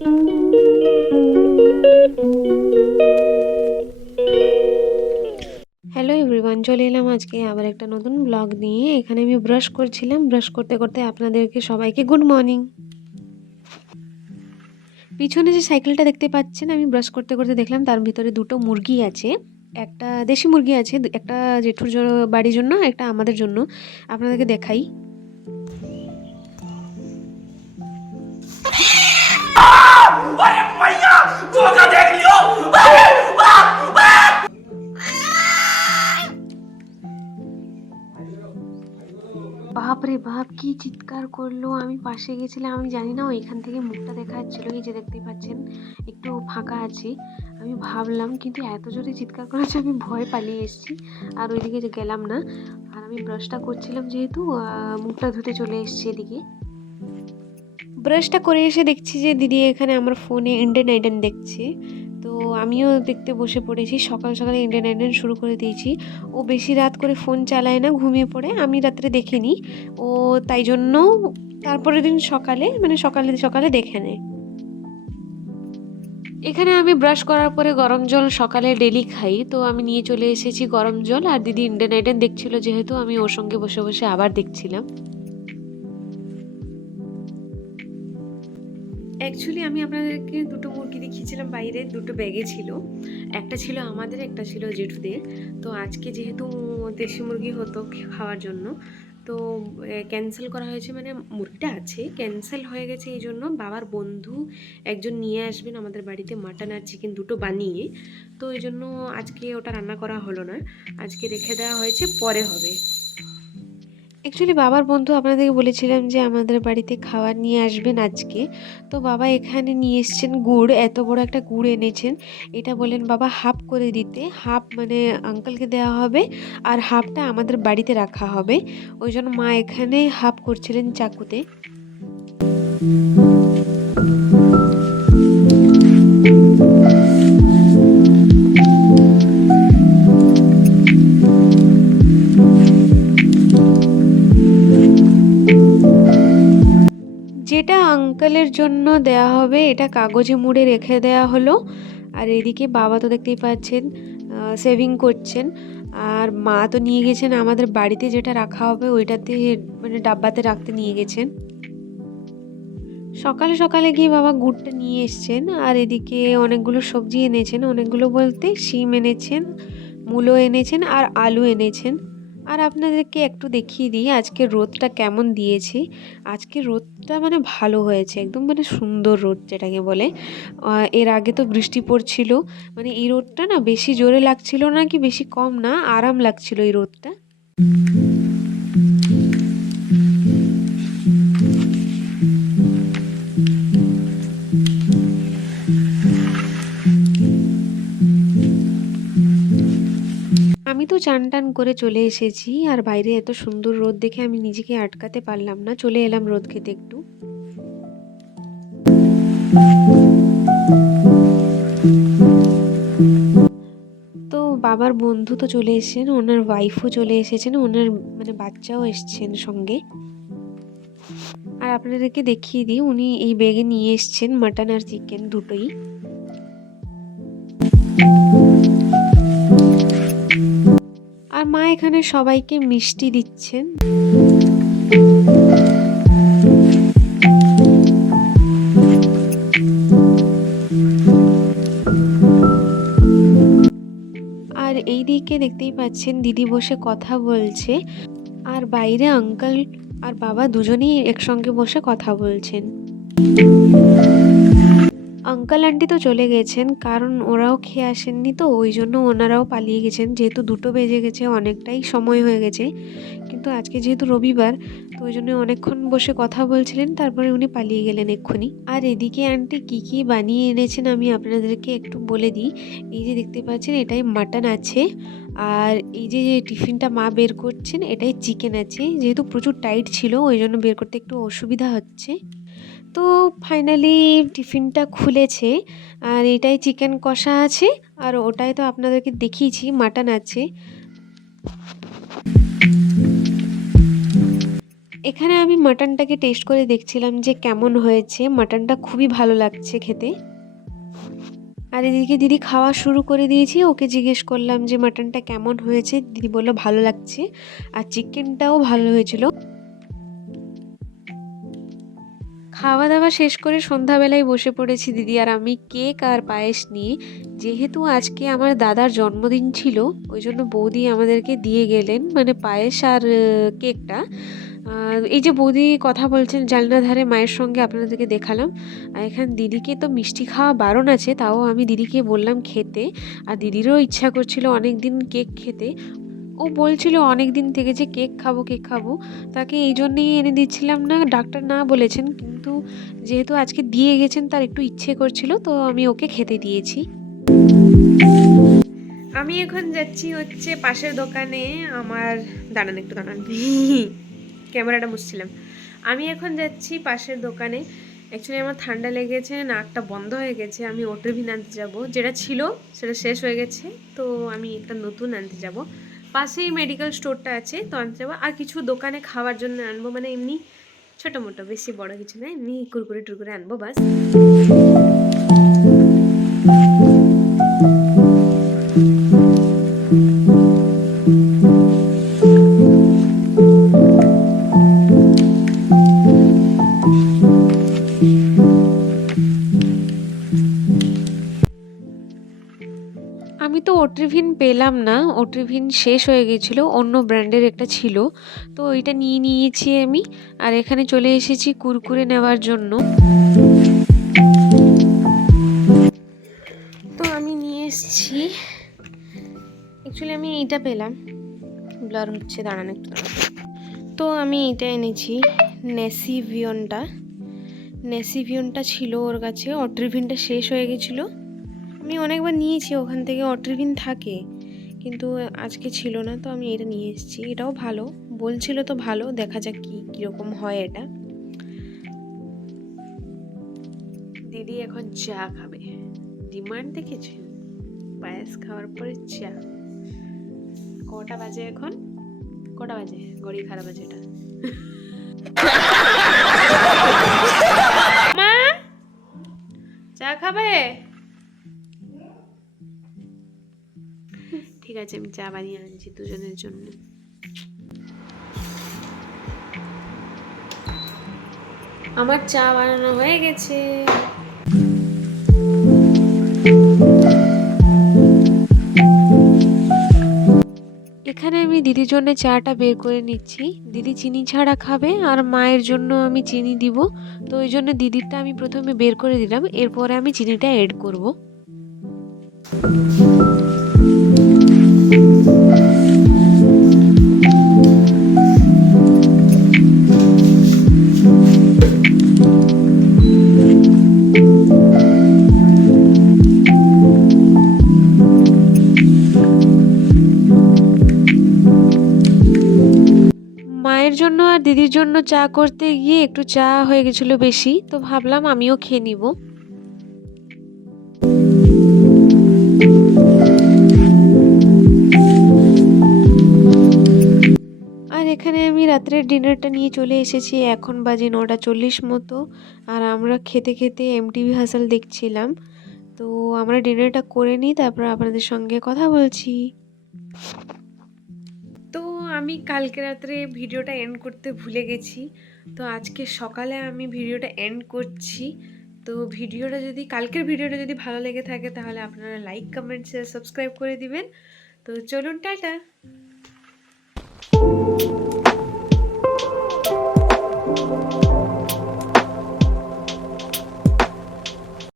Hello everyone, চলে এলাম আজকে আবার একটা নতুন ব্লগ নিয়ে। এখানে আমি ব্রাশ করছিলাম, ব্রাশ করতে করতে আপনাদেরকে সবাইকে গুড মর্নিং। পিছনে যে সাইকেলটা দেখতে পাচ্ছেন, আমি ব্রাশ করতে করতে দেখলাম তার ভিতরে দুটো মুরগি আছে। একটা দেশি মুরগি আছে, একটা জেঠুর বাড়ির জন্য, একটা আমাদের জন্য। আপনাদেরকে দেখাই। বাপ রে বাপ, কি চিৎকার করলো! আমি পাশে গেছিলাম, আমি জানি না এখান থেকে মুখটা দেখা যাচ্ছিল, এই যে দেখতেই পাচ্ছেন একটু ফাঁকা আছে। আমি ভাবলাম, কিন্তু এত জোরে চিৎকার করেছে আমি ভয় পালিয়ে এসেছি, আর ওইদিকে গেলাম না। আর আমি ব্রাশটা করছিলাম যেহেতু, মুখটা ধুতে চলে এসেছি এদিকে। ব্রাশটা করে এসে দেখছি যে দিদি এখানে আমার ফোনে ইন্ডিয়ান আইডল দেখছে। তো আমিও দেখতে বসে পড়েছি। সকাল সকালে ইন্ডিয়ান আইডল শুরু করে দিয়েছি। ও বেশি রাত করে ফোন চালায় না, ঘুমিয়ে পড়ে। আমি রাত্রে দেখে নিই। ও তাই জন্য তারপরের দিন সকালে, মানে সকালে সকালে দেখে নেয়। এখানে আমি ব্রাশ করার পরে গরম জল সকালে ডেলি খাই, তো আমি নিয়ে চলে এসেছি গরম জল। আর দিদি ইন্ডিয়ান আইডল দেখছিল যেহেতু, আমি ওর সঙ্গে বসে বসে আবার দেখছিলাম। অ্যাকচুয়ালি আমি আপনাদেরকে দুটো মুরগি দেখিয়েছিলাম, বাইরে দুটো ব্যাগে ছিল। একটা ছিল আমাদের, একটা ছিল জেঠুদের। তো আজকে যেহেতু দেশি মুরগি হতো খাওয়ার জন্য, তো ক্যান্সেল করা হয়েছে, মানে মুরগিটা আছে, ক্যান্সেল হয়ে গেছে। এই জন্য বাবার বন্ধু একজন নিয়ে আসবেন আমাদের বাড়িতে মাটন আর চিকেন দুটো বানিয়ে। তো এই জন্য আজকে ওটা রান্না করা হলো না, আজকে রেখে দেওয়া হয়েছে, পরে হবে। অ্যাকচুয়ালি বাবার বন্ধু আপনাদেরকে বলেছিলাম যে আমাদের বাড়িতে খাবার নিয়ে আসবেন আজকে। তো বাবা এখানে নিয়ে এসছেন গুড়, এত বড় একটা গুড় এনেছেন। এটা বলেন বাবা হাফ করে দিতে, হাফ মানে আঙ্কেলকে দেওয়া হবে আর হাফটা আমাদের বাড়িতে রাখা হবে। ওই জন্য মা এখানে হাফ করছিলেন চাকুতে। যেটা আঙ্কেলের জন্য দেয়া হবে এটা কাগজে মুড়ে রেখে দেয়া হলো। আর এদিকে বাবা তো দেখতেই পাচ্ছেন সেভিং করছেন। আর মা তো নিয়ে গেছেন আমাদের বাড়িতে যেটা রাখা হবে ওইটাতে, মানে ডাব্বাতে রাখতে নিয়ে গেছেন। সকালে সকালে গিয়ে বাবা গুড়টা নিয়ে এসছেন। আর এদিকে অনেকগুলো সবজি এনেছেন, অনেকগুলো বলতে শিম এনেছেন, মূলো এনেছেন আর আলু এনেছেন। আর আপনাদেরকে একটু দেখিয়ে দিই আজকে রোদটা কেমন দিয়েছে। আজকে রোদটা মানে ভালো হয়েছে, একদম মানে সুন্দর রোদ যেটাকে বলে। এর আগে তো বৃষ্টি পড়ছিল, মানে এই রোদটা না বেশি জোরে লাগছিল না কি বেশি কম না, আরাম লাগছিল এই রোদটা। আমি তো চান টান করে চলে এসেছি, আর বাইরে এত সুন্দর রোদ দেখে আমি নিজেকে আটকাতে পারলাম না, চলে এলাম রোদ খেতে একটু। তো বাবার বন্ধু তো চলে এসেছেন, ওনার ওয়াইফও চলে এসেছেন, ওনার মানে বাচ্চাও এসছেন সঙ্গে। আর আপনাদেরকে দেখিয়ে দিই, উনি এই ব্যাগে নিয়ে এসছেন মাটন আর চিকেন দুটোই। আর মা এখানে সবাইকে মিষ্টি দিচ্ছেন। আর এই দিকে দেখতেই পাচ্ছেন দিদি বসে কথা বলছে, আর বাইরে আঙ্কেল আর বাবা দুজনেই একসঙ্গে বসে কথা বলছেন। আঙ্কেল আন্টি তো চলে গেছেন, কারণ ওরাও খেয়ে আসেননি, তো ওই জন্য ওনারাও পালিয়ে গেছেন, যেহেতু 2টো বেজে গেছে, অনেকটাই সময় হয়ে গেছে। কিন্তু আজকে যেহেতু রবিবার, তো ওই জন্য অনেকক্ষণ বসে কথা বলছিলেন, তারপরে উনি পালিয়ে গেলেন এক্ষুনি। আর এদিকে আন্টি কি কি বানিয়ে এনেছেন আমি আপনাদেরকে একটু বলে দিই। এই যে দেখতে পাচ্ছেন এটাই মাটন আছে, আর এই যে যে টিফিনটা মা বের করছেন এটাই চিকেন আছে। যেহেতু প্রচুর টাইট ছিল ওই জন্য বের করতে একটু অসুবিধা হচ্ছে। তো ফাইনালি টিফিনটা খুলেছে, আর এটাই চিকেন কষা আছে, আর ওটাই তো আপনাদেরকে দেখিয়েছি মাটন আছে। এখানে আমি মাটনটাকে টেস্ট করে দেখছিলাম যে কেমন হয়েছে। মাটনটা খুবই ভালো লাগছে খেতে। আর এদিকে দিদি খাওয়া শুরু করে দিয়েছি। ওকে জিজ্ঞেস করলাম যে মাটনটা কেমন হয়েছে, দিদি বলল ভালো লাগছে, আর চিকেনটাও ভালো হয়েছিল। খাওয়া দাওয়া শেষ করে সন্ধ্যাবেলায় বসে পড়েছি দিদি আর আমি কেক আর পায়েস নিয়ে। যেহেতু আজকে আমার দাদার জন্মদিন ছিল, ওই জন্য বৌদি আমাদেরকে দিয়ে গেলেন মানে পায়েস আর কেকটা। এই যে বৌদি কথা বলছেন জানলার ধারে মায়ের সঙ্গে, আপনাদেরকে দেখালাম। আর এখানে দিদিকে তো মিষ্টি খাওয়া বারণ আছে, তাও আমি দিদিকে বললাম খেতে। আর দিদিরও ইচ্ছা করছিল অনেক দিন কেক খেতে। ও বলছিল অনেক দিন থেকে যে কেক খাবো কেক খাবো, তাকে এই জন্যেই এনে দিচ্ছিলাম না। ডাক্তার না বলেছেন, কিন্তু যেহেতু আজকে দিয়ে গেছেন তার একটু ইচ্ছে করছিল, তো আমি ওকে খেতে দিয়েছি। আমি এখন যাচ্ছি হচ্ছে পাশের দোকানে আমার, দাঁড়ান একটু দাঁড়ান, ক্যামেরাটা মুছছিলাম। আমি এখন যাচ্ছি পাশের দোকানে। অ্যাকচুয়ালি আমার ঠান্ডা লেগেছে, নাকটা বন্ধ হয়ে গেছে। আমি ওট্রিভিন আনতে যাব, যেটা ছিল সেটা শেষ হয়ে গেছে, তো আমি একটা নতুন আনতে যাব। পাশেই মেডিকেল স্টোরটা আছে, তো আনতে যাবো। আর কিছু দোকানে খাওয়ার জন্য আনবো, মানে এমনি ছোটো মোটো, বেশি বড় কিছু না, এমনি কুরকুরে টুরকুরে আনবো বাস। আমি তো ওট্রিভিন পেলাম না, ওট্রিভিন শেষ হয়ে গেছিলো, অন্য ব্র্যান্ডের একটা ছিল, তো ওইটা নিয়ে নিয়েছি আমি। আর এখানে চলে এসেছি কুরকুরে নেওয়ার জন্য। তো আমি নিয়ে এসেছি, অ্যাকচুয়ালি আমি এইটা পেলাম, ব্লার হচ্ছে, দাঁড়ান একটু দাঁড়ান। তো আমি এটা এনেছি, নেসিভিয়নটা ছিল ওর কাছে, ওট্রিভিনটা শেষ হয়ে গেছিলো। আমি অনেকবার নিয়েছি ওখান থেকে, ওট্রিভিন থাকে, কিন্তু আজকে ছিল না, তো আমি এটা নিয়ে এসেছি। এটাও ভালো বলছিল, তো ভালো, দেখা যাক কীরকম হয় এটা। দিদি এখন চা খাবে, ডিমান্ড দেখেছেন, পায়েস খাওয়ার পরে চা। কটা বাজে এখন, কটা বাজে, ঘড়ি খারাপ আছে এটা। মা চা খাবে? ঠিক আছে, আমি চা বানিয়ে আনছি দুজনের জন্য। আমার চা বানানো হয়ে গেছে। এখানে আমি দিদির জন্য চাটা বের করে নিচ্ছি। দিদি চিনি ছাড়া খাবে আর মায়ের জন্য আমি চিনি দিব, তো ওই জন্য দিদিরটা আমি প্রথমে বের করে দিলাম, এরপরে আমি চিনিটা এড করব। মায়ের জন্য আর দিদির জন্য চা করতে গিয়ে একটু চা হয়ে গেছিলো বেশি, তো ভাবলাম আমিও খেয়ে নিব। আর এখানে আমি রাত্রের ডিনারটা নিয়ে চলে এসেছি, এখন বাজে 9:40 মতো। আর আমরা খেতে খেতে এমটিভি হাসাল দেখছিলাম। তো আমরা ডিনারটা করে নিই, তারপর আপনাদের সঙ্গে কথা বলছি। তো আমি কালকে রাত্রে ভিডিওটা এন্ড করতে ভুলে গেছি, তো আজকে সকালে আমি ভিডিওটা এন্ড করছি। তো কালকের ভিডিওটা যদি ভালো লেগে থাকে, তাহলে আপনারা লাইক, কমেন্ট, শেয়ার, সাবস্ক্রাইব করে দিবেন। তো চলুন, টাটা।